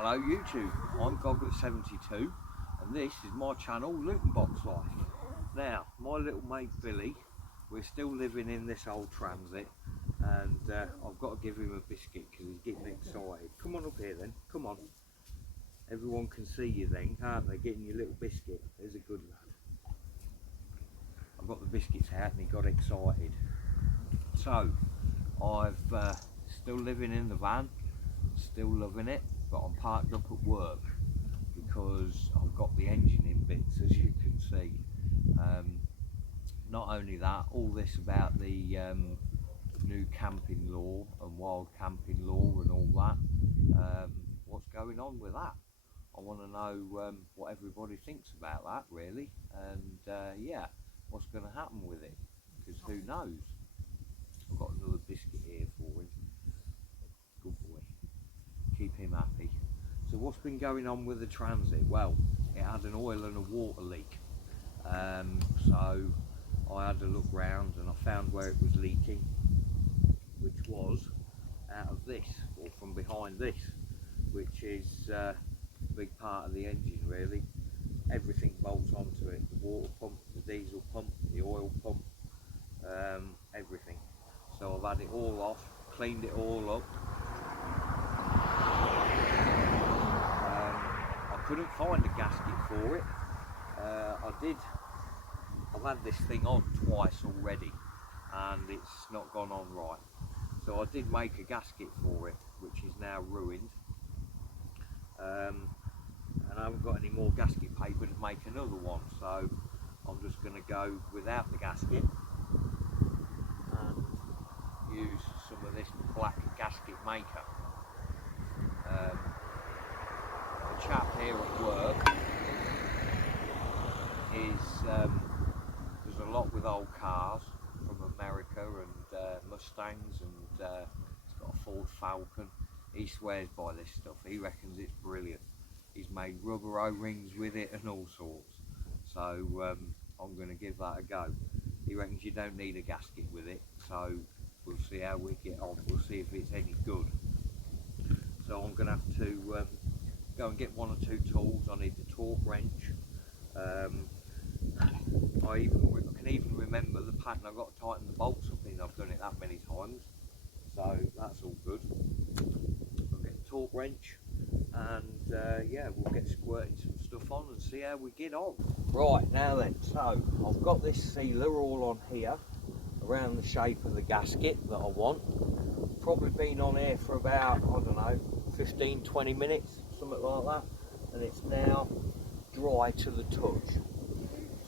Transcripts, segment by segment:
Hello YouTube, I'm Goglet72 and this is my channel Loot and Box Life. Now my little mate Billy, we're still living in this old transit and I've got to give him a biscuit because he's getting excited. Come on up here then, come on. Everyone can see you then, can't they, getting your little biscuit. There's a good lad. I've got the biscuits out and he got excited. So I've still living in the van, still loving it, but I'm parked up at work because I've got the engine in bits, as you can see. Not only that, all this about the new camping law and wild camping law and all that, what's going on with that? I want to know what everybody thinks about that really, and yeah, what's going to happen with it, because who knows. I've got another biscuit here for him. Good boy, keep him happy. So what's been going on with the transit? Well, it had an oil and a water leak, so I had a look round and I found where it was leaking, which was out of this, or from behind this, which is a big part of the engine really. Everything bolts onto it, the water pump, the diesel pump, the oil pump, everything. So I've had it all off, cleaned it all up. I couldn't find a gasket for it. I've had this thing on twice already and it's not gone on right. So I did make a gasket for it, which is now ruined. And I haven't got any more gasket paper to make another one, so I'm just going to go without the gasket and use some of this black gasket maker. The chap here at work is there's a lot with old cars from America and Mustangs, and it's got a Ford Falcon. He swears by this stuff, he reckons it's brilliant. He's made rubber O-rings with it and all sorts, so I'm going to give that a go. He reckons you don't need a gasket with it, so we'll see how we get on, we'll see if it's any good. So I'm going to have to go and get one or two tools. I need the torque wrench. I can even remember the pattern I've got to tighten the bolts up in. I've done it that many times, so that's all good. I'll get the torque wrench and yeah, we'll get squirting some stuff on and see how we get on. Right, now then, so I've got this sealer all on here around the shape of the gasket that I want. Probably been on here for about, I don't know, 15-20 minutes, something like that, and it's now dry to the touch.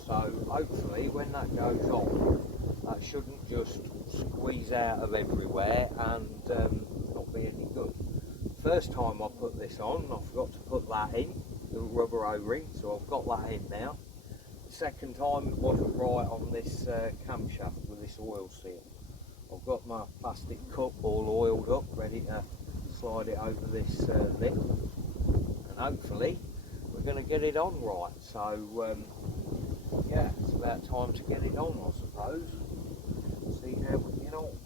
So hopefully when that goes on, that shouldn't just squeeze out of everywhere and not be any good. First time I put this on, I forgot to put that in, the rubber O-ring, so I've got that in now. Second time it wasn't right on this camshaft with this oil seal. I've got my plastic cup all oiled up, ready to slide it over this lip, and hopefully we're going to get it on right. So yeah, it's about time to get it on, I suppose. See how we get on.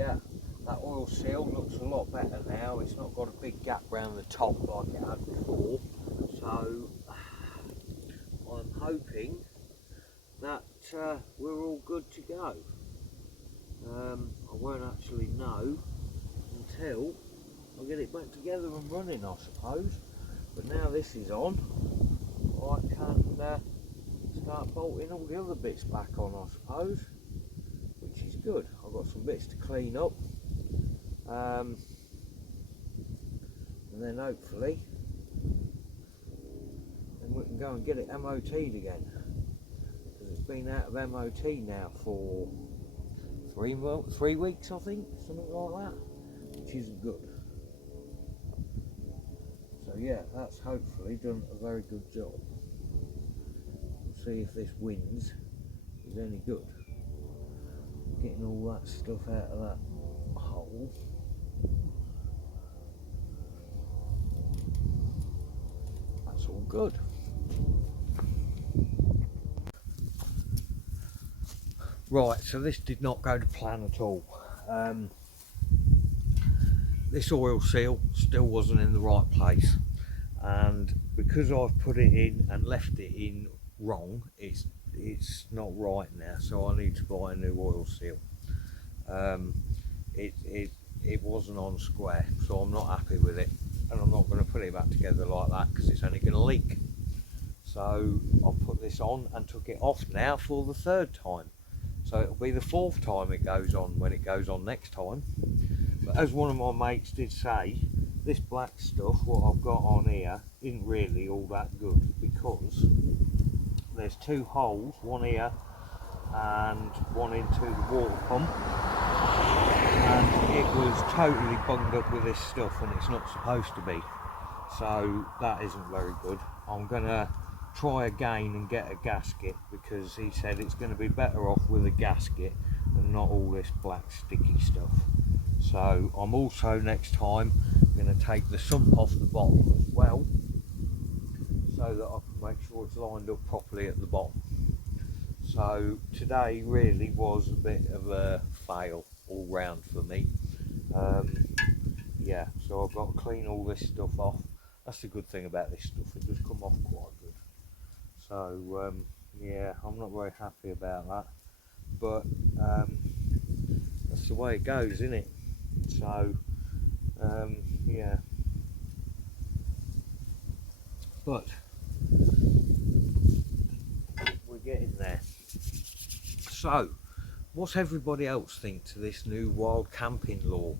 yeah, that oil seal looks a lot better now. It's not got a big gap round the top like it had before. So I'm hoping that we're all good to go. I won't actually know until I get it back together and running, I suppose. But now this is on, I can start bolting all the other bits back on, I suppose, which is good. I've got some bits to clean up, and then hopefully then we can go and get it MOT'd again, because it's been out of MOT now for 3 weeks, I think, something like that, which isn't good. So yeah, that's hopefully done a very good job. We'll see if this winds is any good. Getting all that stuff out of that hole. That's all good. Right, so this did not go to plan at all. This oil seal still wasn't in the right place, and because I've put it in and left it in wrong, it's not right now, so I need to buy a new oil seal. It wasn't on square, so I'm not happy with it, and I'm not going to put it back together like that because it's only going to leak. So I've put this on and took it off now for the 3rd time. So it'll be the 4th time it goes on when it goes on next time. But as one of my mates did say, this black stuff, what I've got on here, isn't really all that good, because there's 2 holes, one here and one into the water pump, and it was totally bunged up with this stuff, and it's not supposed to be. So that isn't very good. I'm gonna try again and get a gasket, because he said it's going to be better off with a gasket and not all this black sticky stuff. So I'm also next time going to take the sump off the bottom as well, so that I can make sure it's lined up properly at the bottom. So today really was a bit of a fail all round for me. Yeah, so I've got to clean all this stuff off. That's the good thing about this stuff, it does come off quite good. So yeah, I'm not very happy about that, but that's the way it goes, isn't it? So yeah, but we're getting there. So what's everybody else think to this new wild camping law?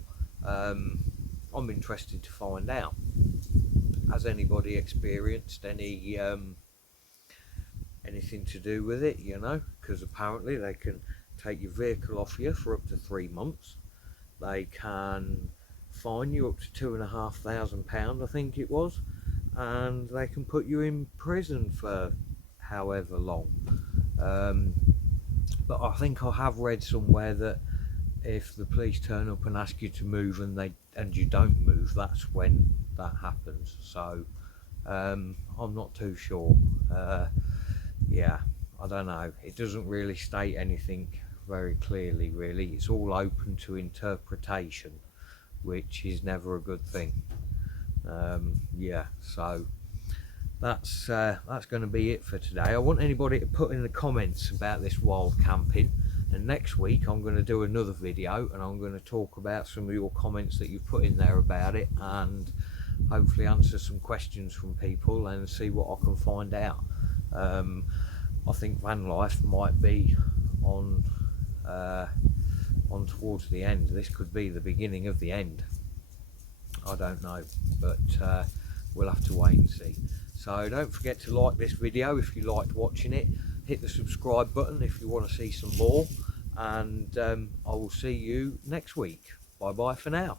I'm interested to find out. Has anybody experienced anything to do with it, you know? Because apparently they can take your vehicle off you for up to 3 months. They can fine you up to £2,500, I think it was, and they can put you in prison for however long. But I think I have read somewhere that if the police turn up and ask you to move and you don't move, that's when that happens. So I'm not too sure. Yeah, I don't know. It doesn't really state anything very clearly, really. It's all open to interpretation, which is never a good thing. Yeah, so that's going to be it for today. I want anybody to put in the comments about this wild camping, and next week I'm going to do another video and I'm going to talk about some of your comments that you've put in there about it, and hopefully answer some questions from people and see what I can find out. I think van life might be on towards the end. This could be the beginning of the end. I don't know, but we'll have to wait and see. So don't forget to like this video if you liked watching it. Hit the subscribe button if you want to see some more, and I will see you next week. Bye bye for now.